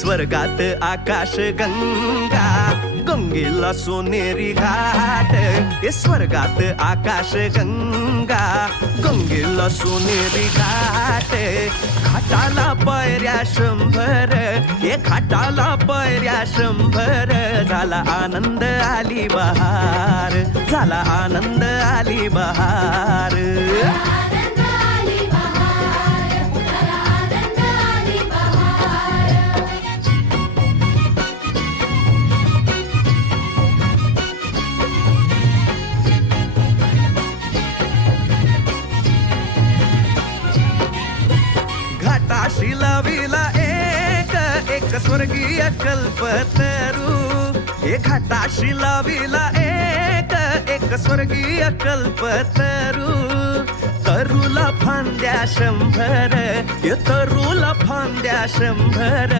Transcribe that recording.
स्वर्गात आकाश गंगा, गंगेला सोनेरी घाट. स्वर्गात आकाश गंगा, गंगेला सोनेरी घाट. घाटाला पायऱ्या 100, घाटाला पायऱ्या 100. झाला आनंद आली बहार, झाला आनंद आली बहार. घाटाशी लाविला एक स्वर्गीय कल्पतरू. घाटाशी लाविला एक स्वर्गीय कल्पतरू. तरूला फांद्या 100, तरूला फांद्या 100.